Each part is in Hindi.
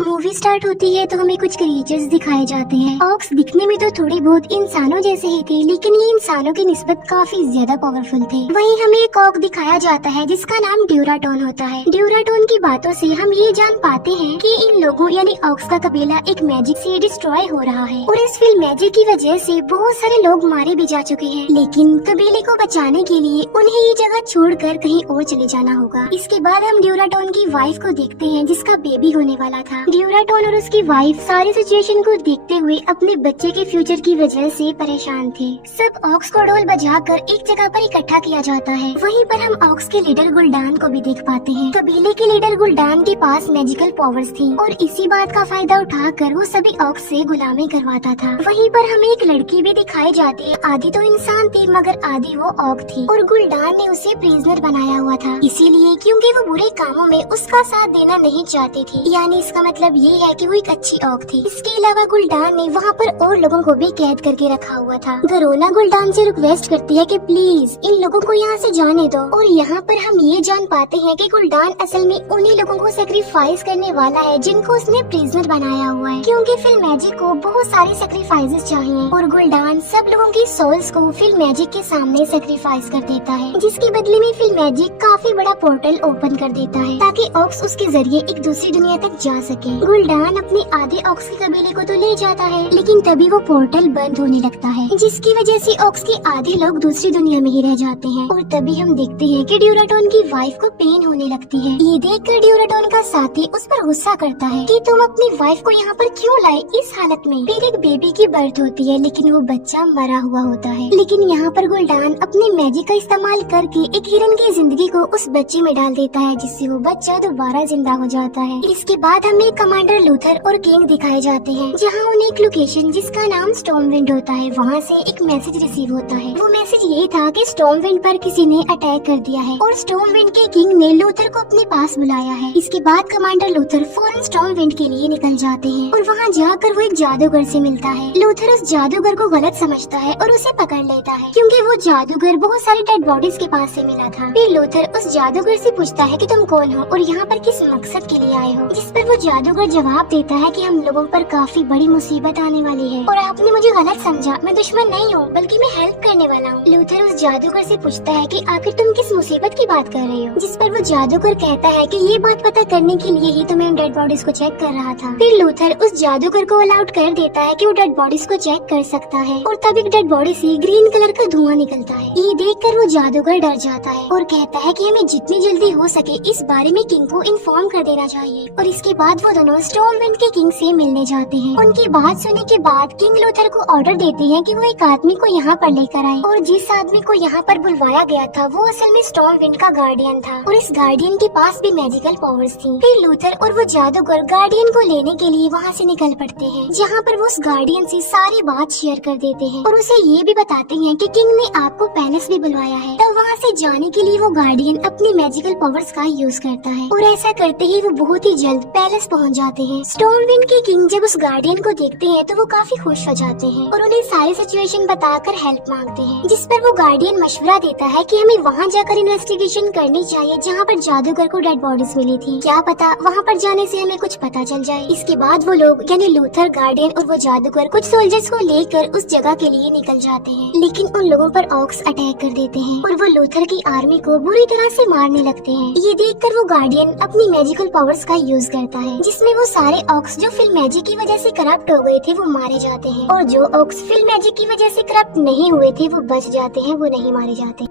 मूवी स्टार्ट होती है तो हमें कुछ क्रिएचर्स दिखाए जाते हैं। ऑक्स दिखने में तो थोड़े बहुत इंसानों जैसे ही थे, लेकिन ये इंसानों की निस्बत काफी ज्यादा पावरफुल थे। वहीं हमें एक ऑक दिखाया जाता है जिसका नाम ड्यूराटोन होता है। ड्यूराटोन की बातों से हम ये जान पाते हैं कि इन लोगों यानी ऑक्स का कबीला एक मैजिक से डिस्ट्रॉय हो रहा है और इस फिल्म मैजिक की वजह से बहुत सारे लोग मारे भी जा चुके हैं। लेकिन कबीले को बचाने के लिए उन्हें ये जगह छोड़कर कहीं और चले जाना होगा। इसके बाद हम ड्यूराटोन की वाइफ को देखते हैं जिसका बेबी होने वाला था। ड्यूराटोन और उसकी वाइफ सारी सिचुएशन को देखते हुए अपने बच्चे के फ्यूचर की वजह से परेशान थे। सब ऑक्स को ढोल बजाकर एक जगह पर इकट्ठा किया जाता है। वहीं पर हम ऑक्स के लीडर गुल्डान को भी देख पाते हैं। कबीले के लीडर गुल्डान के पास मैजिकल पावर्स थी और इसी बात का फायदा उठाकर वो सभी ऑक्स से गुलामी करवाता था। वहीं पर हमें एक लड़की भी दिखाई जाती है। आधी तो इंसान थी मगर आधी वो ऑक थी और गुल्डान ने उसे प्रिजनर बनाया हुआ था, इसीलिए क्योंकि वो बुरे कामों में उसका साथ देना नहीं चाहती थी। यानी इसका मतलब ये है कि वो एक अच्छी ऑक थी। इसके अलावा गुल्डान ने वहाँ पर और लोगों को भी कैद करके रखा हुआ था। गरोना गुल्डान से रिक्वेस्ट करती है कि प्लीज इन लोगों को यहाँ से जाने दो और यहाँ पर हम ये जान पाते हैं कि गुल्डान असल में उन्हीं लोगों को सेक्रीफाइस करने वाला है जिनको उसने प्रिजनर बनाया हुआ है, क्योंकि फिल्म मैजिक को बहुत सारे सेक्रीफाइसेस चाहिए और गुल्डान सब लोगों की सोल्स को फिल्म मैजिक के सामने सेक्रीफाइस कर देता है, जिसके बदले में फिल्म मैजिक काफी बड़ा पोर्टल ओपन कर देता है ताकि ऑक्स उसके जरिए एक दूसरी दुनिया तक जा सके। गुल्डान अपने आधे ऑक्स के कबीले को तो ले जाता है, लेकिन तभी वो पोर्टल बंद होने लगता है, जिसकी वजह से ऑक्स के आधे लोग दूसरी दुनिया में ही रह जाते हैं। और तभी हम देखते हैं कि ड्यूराटोन की वाइफ को पेन होने लगती है। ये देखकर ड्यूराटोन का साथी उस पर गुस्सा करता है कि तुम अपनी वाइफ को यहाँ पर क्यों लाए इस हालत में। फिर एक बेबी की बर्थ होती है, लेकिन वो बच्चा मरा हुआ होता है। लेकिन यहाँ पर गुल्डान अपने मैजिक का इस्तेमाल करके एक हिरन की जिंदगी को उस बच्चे में डाल देता है, जिससे वो बच्चा दोबारा जिंदा हो जाता है। इसके बाद हमें कमांडर लूथर और किंग दिखाए जाते हैं, जहाँ उन्हें एक लोकेशन जिसका नाम स्टॉर्मविंड होता है वहाँ से एक मैसेज रिसीव होता है। वो मैसेज ये था कि स्टॉर्मविंड पर किसी ने अटैक कर दिया है और स्टॉर्मविंड के किंग ने लूथर को अपने पास बुलाया है। इसके बाद कमांडर लूथर फौरन स्टॉर्मविंड के लिए निकल जाते हैं और वहाँ जाकर वो एक जादूगर से मिलता है। लूथर उस जादूगर को गलत समझता है और उसे पकड़ लेता है, क्योंकि वो जादूगर बहुत सारी डेड बॉडीज के पास से मिला था। फिर लूथर उस जादूगर से पूछता है कि तुम कौन हो और यहाँ पर किस मकसद के लिए आए हो, जिस पर वो जादूगर जवाब देता है कि हम लोगों पर काफी बड़ी मुसीबत आने वाली है और आपने मुझे गलत समझा। मैं दुश्मन नहीं हूँ बल्कि मैं हेल्प करने वाला हूँ। लूथर उस जादूगर से पूछता है कि आखिर तुम किस मुसीबत की बात कर रहे हो, जिस पर वो जादूगर कहता है कि ये बात पता करने के लिए ही तो मैं डेड बॉडीज को चेक कर रहा था। फिर लूथर उस जादूगर को अलाउड कर देता है कि वो डेड बॉडीज को चेक कर सकता है और तब एक डेड बॉडी से ग्रीन कलर का धुआं निकलता है। ये देखकर वो जादूगर डर जाता है और कहता है कि हमें जितनी जल्दी हो सके इस बारे में किंग को इन्फॉर्म कर देना चाहिए। और इसके बाद वो दोनों स्टॉर्मविंड के किंग से मिलने जाते हैं। उनकी बात सुनने के बाद किंग लूथर को ऑर्डर देते हैं कि वो एक आदमी को यहाँ पर लेकर आए और जिस आदमी को यहाँ पर बुलवाया गया था वो असल में स्टॉर्मविंड का गार्डियन था और इस गार्डियन के पास भी मैजिकल पावर्स थी। फिर लूथर और वो जादूगर गार्डियन को लेने के लिए वहाँ से निकल पड़ते हैं, जहाँ पर वो उस गार्डियन से सारी बात शेयर कर देते हैं और उसे ये भी बताते हैं कि किंग ने आपको पैलेस भी बुलवाया है। तब वहाँ से जाने के लिए वो गार्डियन अपनी मैजिकल पावर्स का यूज करता है और ऐसा करते ही वो बहुत ही जल्द पैलेस पहुँच जाते हैं। स्टॉर्मविंड के किंग जब उस गार्डियन को देखते हैं तो वो काफी खुश हो जाते हैं और उन्हें सारी सिचुएशन बताकर हेल्प मांगते हैं, जिस पर वो गार्डियन मशवरा देता है कि हमें वहाँ जाकर इन्वेस्टिगेशन करनी चाहिए जहाँ पर जादूगर को डेड बॉडीज मिली थी। क्या पता वहाँ पर जाने से हमें कुछ पता चल जाए। इसके बाद वो लोग यानी लूथर, गार्डियन और वो जादूगर कुछ सोल्जर्स को लेकर उस जगह के लिए निकल जाते हैं, लेकिन उन लोगों पर ऑक्स अटैक कर देते हैं और वो लूथर की आर्मी को बुरी तरह से मारने लगते हैं। ये देखकर वो गार्डियन अपनी मैजिकल पावर्स का यूज करता है, जिसमें वो सारे ऑक्स जो फिल्म मैजिक की वजह से करप्ट हो गए थे वो मारे जाते हैं और जो ऑक्स फिल्म मैजिक की वजह से करप्ट नहीं हुए थे वो बच जाते हैं, वो नहीं मारे जाते।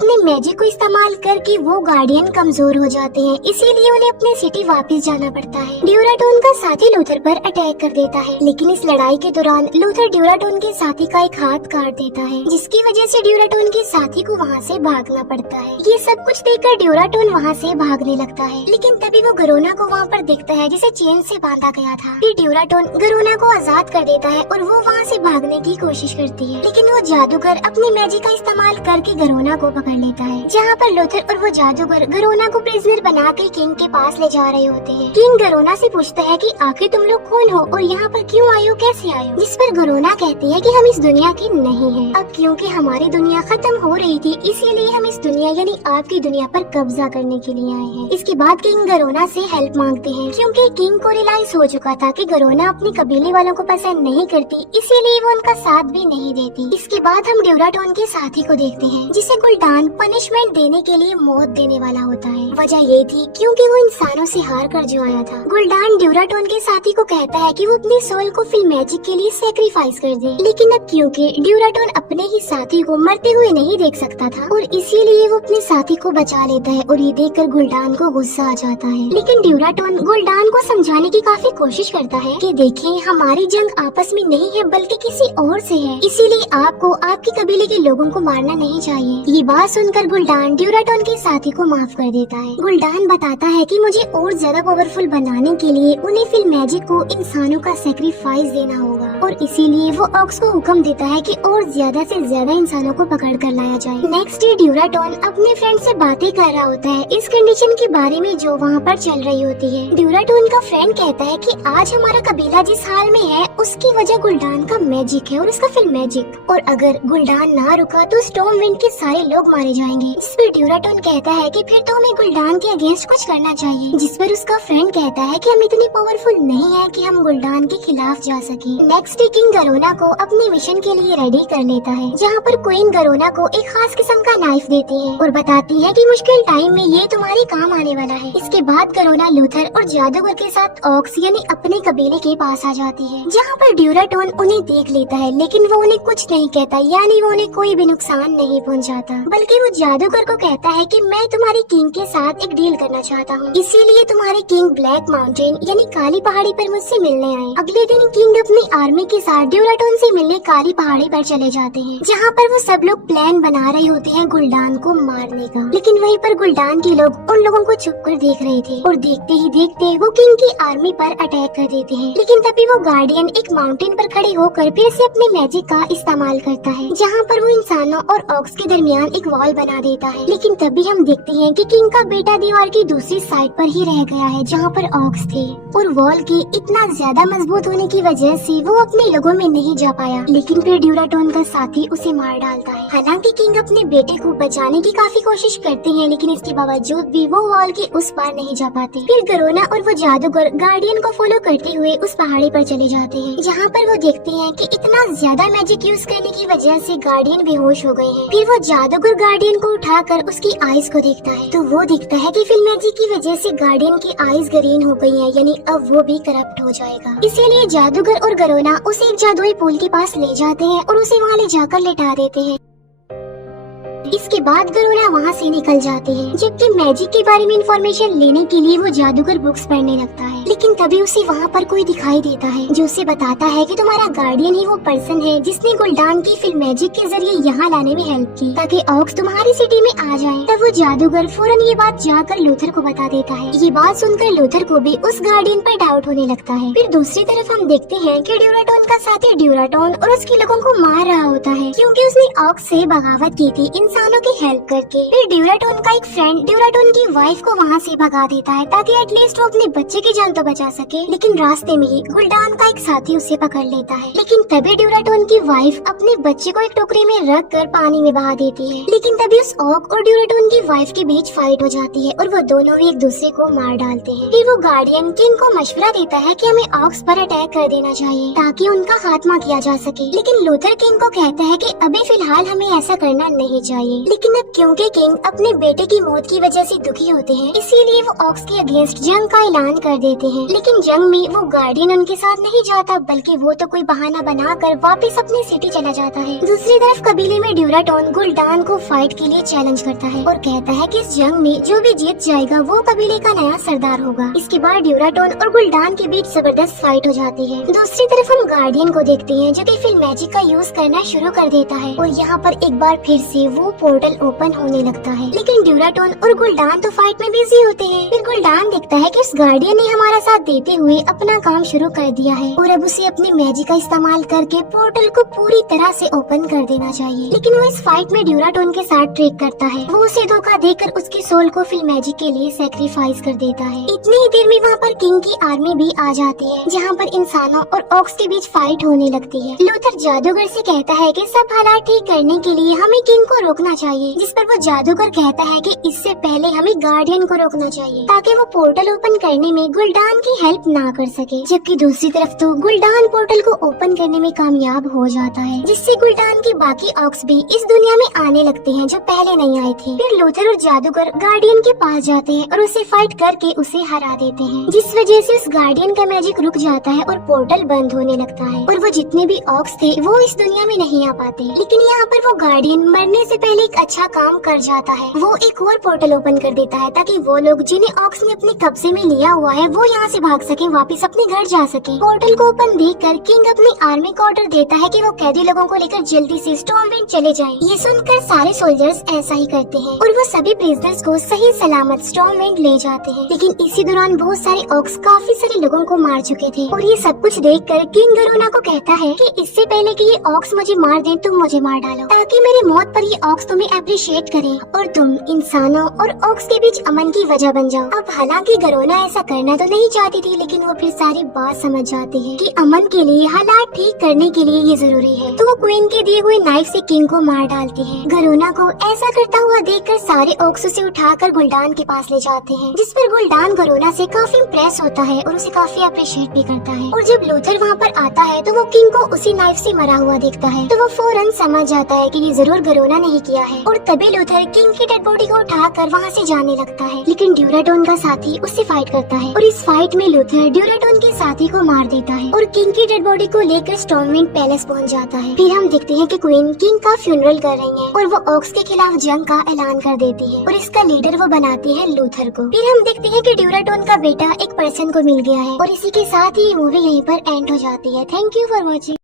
अपने मैजिक को इस्तेमाल करके वो गार्डियन कमजोर हो जाते हैं, इसीलिए उन्हें अपने सिटी वापस जाना पड़ता है। ड्यूराटोन का साथी लूथर पर अटैक कर देता है, लेकिन इस लड़ाई के दौरान लूथर ड्यूराटोन के साथी का एक हाथ काट देता है, जिसकी वजह से ड्यूराटोन के साथी को वहाँ से भागना पड़ता है। ये सब कुछ देखकर ड्यूराटोन वहाँ से भागने लगता है, लेकिन तभी वो गरोना को वहाँ पर देखता है जिसे चेन से बांधा गया था। फिर ड्यूराटोन गरोना को आजाद कर देता है और वो वहाँ से भागने की कोशिश करती है, लेकिन वो जादूगर अपनी मैजिक का इस्तेमाल करके गरोना को पकड़ लेता है, जहाँ पर लूथर और वो जादूगर गरोना को प्रिजनर बनाकर किंग के पास ले जा रहे होते हैं। किंग गरोना से पूछता है कि आखिर तुम लोग कौन हो और यहाँ पर क्यों आए हो, कैसे आए हो? जिस पर गरोना कहती है कि हम इस दुनिया के नहीं हैं। अब क्योंकि हमारी दुनिया खत्म हो रही थी, इसीलिए हम इस दुनिया यानी आपकी दुनिया पर कब्जा करने के लिए आए हैं। इसके बाद किंग गरोना से हेल्प मांगते हैं, क्योंकि किंग को रियलाइज हो चुका था कि गरोना अपने कबीले वालों को पसंद नहीं करती, इसीलिए वो उनका साथ भी नहीं देती। इसके बाद हम ड्यूराटोन के साथी को देखते हैं, जिसे गुल्डान पनिशमेंट देने के लिए मौत देने वाला होता है। वजह ये थी क्योंकि वो इंसानों से हार कर जो आया था। गुल्डान ड्यूराटोन के साथी को कहता है कि वो अपनी सोल को फिल मैजिक के लिए सेक्रीफाइस कर दे, लेकिन अब क्योंकि ड्यूराटोन अपने ही साथी को मरते हुए नहीं देख सकता था और इसीलिए वो अपने साथी को बचा लेता है और ये देखकर गुल्डान को गुस्सा आ जाता है। लेकिन ड्यूराटोन गुल्डान को समझाने की काफी कोशिश करता है कि देखिए हमारी जंग आपस में नहीं है बल्कि किसी और से है, इसीलिए आपको आपके कबीले के लोगों को मारना नहीं चाहिए। ये बात सुनकर गुल्डान ड्यूराटोन के साथी को माफ कर देता है। गुल्डान बताता है कि मुझे और ज्यादा पावरफुल बनाने के लिए उन्हें फिल मैजिक को इंसानों का सेक्रीफाइस देना होगा और इसीलिए वो ऑक्स को हुक्म देता है कि और ज्यादा से ज्यादा इंसानों को पकड़ कर लाया जाए। नेक्स्ट डे ड्यूराटोन अपने फ्रेंड से बातें कर रहा होता है इस कंडीशन के बारे में जो वहाँ पर चल रही होती है। ड्यूराटोन का फ्रेंड कहता है कि आज हमारा कबीला जिस हाल में है उसकी वजह गुल्डान का मैजिक है और उसका फिल मैजिक, और अगर गुल्डान ना रुका तो स्टॉर्म विंड के सारे लोग मारे जाएंगे। जिस पर ड्यूराटोन कहता है कि फिर तो हमें गुल्डान के अगेंस्ट कुछ करना चाहिए, जिस पर उसका फ्रेंड कहता है कि हम इतनी पावरफुल नहीं है कि हम गुल्डान के खिलाफ जा सके। नेक्स्ट डे किंग गरोना को अपने मिशन के लिए रेडी कर लेता है, जहाँ पर क्वीन गरोना को एक खास किस्म का नाइफ देती है और बताती है कि मुश्किल टाइम में ये तुम्हारे काम आने वाला है। इसके बाद गरोना लूथर और जादूगर के साथ ऑक्स यानी अपने कबीले के पास आ जाती है, जहाँ पर ड्यूराटोन उन्हें देख लेता है, लेकिन वो उन्हें कुछ नहीं कहता, यानी वो उन्हें कोई भी नुकसान नहीं पहुँचाता, बल्कि वो जादूगर को कहता है कि मैं तुम्हारे किंग के साथ एक डील करना चाहता हूँ, इसीलिए तुम्हारे किंग ब्लैक माउंटेन यानी काली पहाड़ी पर मुझसे मिलने आए। अगले दिन किंग अपनी आर्मी के साथ ड्यूराटोन से मिलने काली पहाड़ी पर चले जाते हैं, जहाँ पर वो सब लोग प्लान बना रहे होते हैं गुल्डान को मारने का। लेकिन वहीं पर गुल्डान के लोग उन लोगों को छुप कर देख रहे थे और देखते ही देखते वो किंग की आर्मी पर अटैक कर देते हैं। लेकिन तभी वो गार्डियन एक माउंटेन पर खड़े होकर फिर से अपने मैजिक का इस्तेमाल करता है, जहाँ पर वो इंसानों और ऑक्स के दरमियान एक वॉल बना देता है। लेकिन तभी हम देखते हैं कि किंग का बेटा दीवार की दूसरी साइड पर ही रह गया है, जहाँ पर ऑक्स थे, और वॉल के इतना ज्यादा मजबूत होने की वजह से वो अपने लोगों में नहीं जा पाया। लेकिन फिर ड्यूराटोन का साथी उसे मार डालता है। हालांकि किंग अपने बेटे को बचाने की काफी कोशिश करते हैं, लेकिन इसके बावजूद भी वो वॉल के उस पार नहीं जा पाते। फिर गरोना और वो जादूगर गार्डियन को फॉलो करते हुए उस पहाड़ी पर चले जाते हैं, जहाँ पर वो देखते हैं कि इतना ज्यादा मैजिक यूज करने की वजह से गार्डियन बेहोश हो गए हैं। फिर वो जादूगर गार्डियन को उठाकर उसकी आईज को देखता है, तो वो दिखता है कि फिल मैजिक की वजह से गार्डियन की आईज ग्रीन हो गई है, यानी अब वो भी करप्ट हो जाएगा। इसीलिए जादूगर और गरोना उसे एक जादुई पुल के पास ले जाते हैं और उसे वहाँ ले जाकर लिटा देते हैं। इसके बाद गरोना वहाँ से निकल जाते हैं, जबकि मैजिक के बारे में इंफॉर्मेशन लेने के लिए वो जादूगर बुक्स पढ़ने लगता है। लेकिन तभी उसे वहाँ पर कोई दिखाई देता है जो उसे बताता है कि तुम्हारा गार्डियन ही वो पर्सन है जिसने गुल्डान की फिल मैजिक के जरिए यहाँ लाने में हेल्प की ताकि ऑक्स तुम्हारी सिटी में आ जाए। तब वो जादूगर फौरन ये बात जाकर लूथर को बता देता है। ये बात सुनकर लूथर को भी उस गार्डियन पर डाउट होने लगता है। फिर दूसरी तरफ हम देखते हैं कि ड्यूराटोन का साथी ड्यूराटोन और उसके लोगों को मार रहा होता है, क्योंकि उसने ऑक्स से बगावत की थी इंसानों की हेल्प करके। फिर ड्यूराटोन का एक फ्रेंड ड्यूराटोन की वाइफ को वहाँ से भगा देता है ताकि एटलीस्ट वो अपने बच्चे की जान तो बचा सके। लेकिन रास्ते में ही गुल्डान का एक साथी उसे पकड़ लेता है। लेकिन तभी ड्यूराटोन की वाइफ अपने बच्चे को एक टोकरी में रख कर पानी में बहा देती है। लेकिन तभी उस ऑक और ड्यूराटोन की वाइफ के बीच फाइट हो जाती है और वो दोनों भी एक दूसरे को मार डालते हैं। फिर वो गार्डियन किंग को मशवरा देता है कि हमें ऑक्स पर अटैक कर देना चाहिए ताकि उनका खात्मा किया जा सके। लेकिन लूथर किंग को कहता है कि अभी फिलहाल हमें ऐसा करना नहीं चाहिए। लेकिन अब क्योंकि किंग अपने बेटे की मौत की वजह से दुखी होते हैं, इसीलिए वो ऑक्स के अगेंस्ट जंग का ऐलान कर देते हैं। लेकिन जंग में वो गार्डियन उनके साथ नहीं जाता, बल्कि वो तो कोई बहाना बनाकर वापस अपनी सिटी चला जाता है। दूसरी तरफ कबीले में ड्यूराटोन गुल्डान को फाइट के लिए चैलेंज करता है और कहता है कि इस जंग में जो भी जीत जाएगा वो कबीले का नया सरदार होगा। इसके बाद ड्यूराटोन और गुल्डान के बीच जबरदस्त फाइट हो जाती है। दूसरी तरफ हम गार्डियन को देखते हैं जो कि फिर मैजिक का यूज करना शुरू कर देता है और यहाँ पर एक बार फिर से वो पोर्टल ओपन होने लगता है। लेकिन ड्यूराटोन और गुल्डान तो फाइट में बिजी होते हैं। फिर गुल्डान देखता है कि उस गार्डियन ने हमारा साथ साथ देते हुए अपना काम शुरू कर दिया है और अब उसे अपनी मैजिक का इस्तेमाल करके पोर्टल को पूरी तरह से ओपन कर देना चाहिए। लेकिन वो इस फाइट में ड्यूराटोन के साथ ट्रेक करता है। वो उसे धोखा देकर उसकी सोल को फिल मैजिक के लिए सेक्रीफाइस कर देता है। इतनी ही देर में वहाँ पर किंग की आर्मी भी आ जाती है, जहाँ पर इंसानों और ऑक्स के बीच फाइट होने लगती है। लूथर जादूगर से कहता है कि सब हालात ठीक करने के लिए हमें किंग को रोकना चाहिए, जिस पर वो जादूगर कहता है कि इससे पहले हमें गार्डियन को रोकना चाहिए ताकि वो पोर्टल ओपन करने में गुलडान की हेल्प ना कर सके। जबकि दूसरी तरफ तो गुलडान पोर्टल को ओपन करने में कामयाब हो जाता है, जिससे गुलडान के बाकी ऑक्स भी इस दुनिया में आने लगते हैं जो पहले नहीं आए थे। फिर लूथर और जादूगर गार्डियन के पास जाते हैं और उसे फाइट करके उसे हरा देते हैं, जिस वजह से उस गार्डियन का मैजिक रुक जाता है और पोर्टल बंद होने लगता है और वो जितने भी ऑक्स थे वो इस दुनिया में नहीं आ पाते। लेकिन यहाँ पर वो गार्डियन मरने से पहले एक अच्छा काम कर जाता है। वो एक और पोर्टल ओपन कर देता है ताकि वो लोग जिन्हें ऑक्स ने अपने कब्जे में लिया हुआ है वो यहाँ से भाग सके, वापस अपने घर जा सके। पोर्टल को ओपन देखकर किंग अपनी आर्मी को ऑर्डर देता है कि वो कैदी लोगों को लेकर जल्दी से स्टॉर्मविंड चले जाएं। ये सुनकर सारे सोल्जर्स ऐसा ही करते हैं और वो सभी प्रिजनर्स को सही सलामत स्टॉर्मविंड ले जाते हैं। लेकिन इसी दौरान बहुत सारे ऑक्स काफी सारे लोगों को मार चुके थे और ये सब कुछ देखकर किंग गरोना को कहता है कि इससे पहले कि ये ऑक्स मुझे मार दें तुम मुझे मार डालो, ताकि मेरी मौत पर ये ऑक्स तुम्हें अप्रिशिएट करें और तुम इंसानों और ऑक्स के बीच अमन की वजह बन जाओ। अब हालांकि गरोना ऐसा करना तो नहीं चाहती थी, लेकिन वो फिर सारी बात समझ जाती है कि अमन के लिए हालात ठीक करने के लिए ये जरूरी है। तो वो क्वीन के दिए हुए नाइफ से किंग को मार डालती है। गरोना को ऐसा करता हुआ देखकर सारे ऑक्स उसे उठाकर गुलडान के पास ले जाते हैं, जिस पर गुलडान गरोना से काफी इम्प्रेस होता है और उसे काफी अप्रिशिएट भी करता है। और जब लूथर वहाँ पर आता है तो वो किंग को उसी नाइफ से मरा हुआ देखता है, तो वो फौरन समझ जाता है कि ये जरूर गरोना ने ही किया है और तभी लूथर किंग की डेड बॉडी को उठाकर वहाँ से जाने लगता है। लेकिन ड्यूराटोन का साथी उससे फाइट करता है और इस फाइट में लूथर ड्यूराटोन के साथी को मार देता है और किंग की डेड बॉडी को लेकर स्टॉर्मविंड पैलेस पहुँच जाता है। फिर हम देखते हैं कि क्वीन किंग का फ्यूनरल कर रही है और वो ऑक्स के खिलाफ जंग का ऐलान कर देती है और इसका लीडर वो बनाती है लूथर को। फिर हम देखते हैं कि ड्यूराटोन का बेटा एक पर्सन को मिल गया है और इसी के साथ ही मूवी यहीं पर एंड हो जाती है। Thank you for watching.